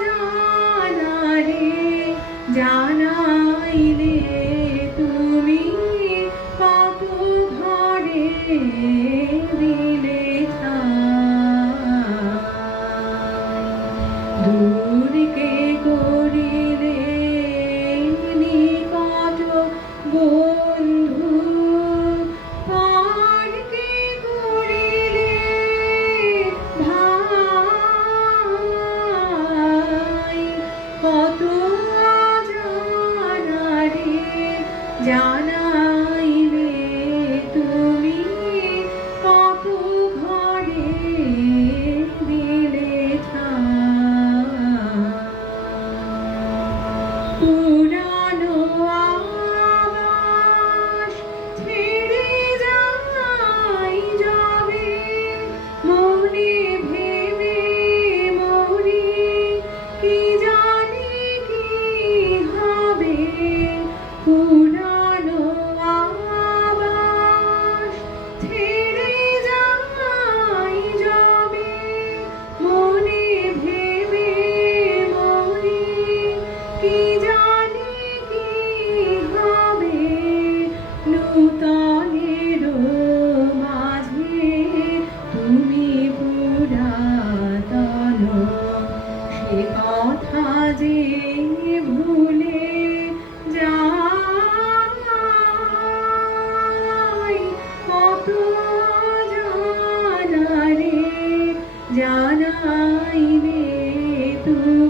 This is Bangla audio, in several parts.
জানা রে যা জানাইলে তুমি কত ঘরে দিলে। পুরানো আবাস ছেড়ে যাই যাবে, মনে ভেবে মরি কি জানি কি হবে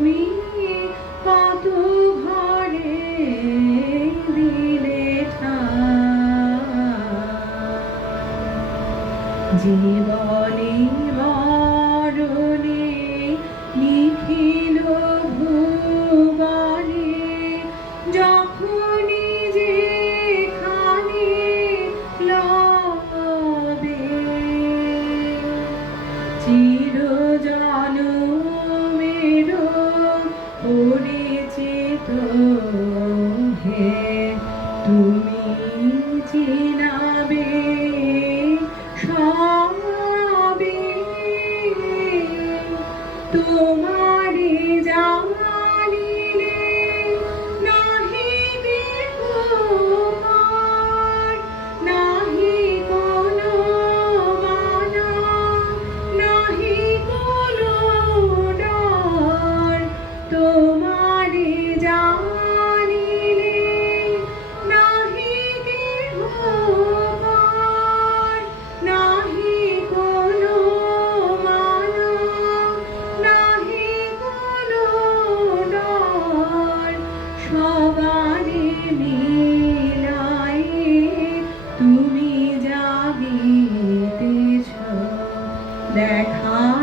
তুমি কত ঘরে দিলে। জীবনে চিনাবে সবে তোমার দেখা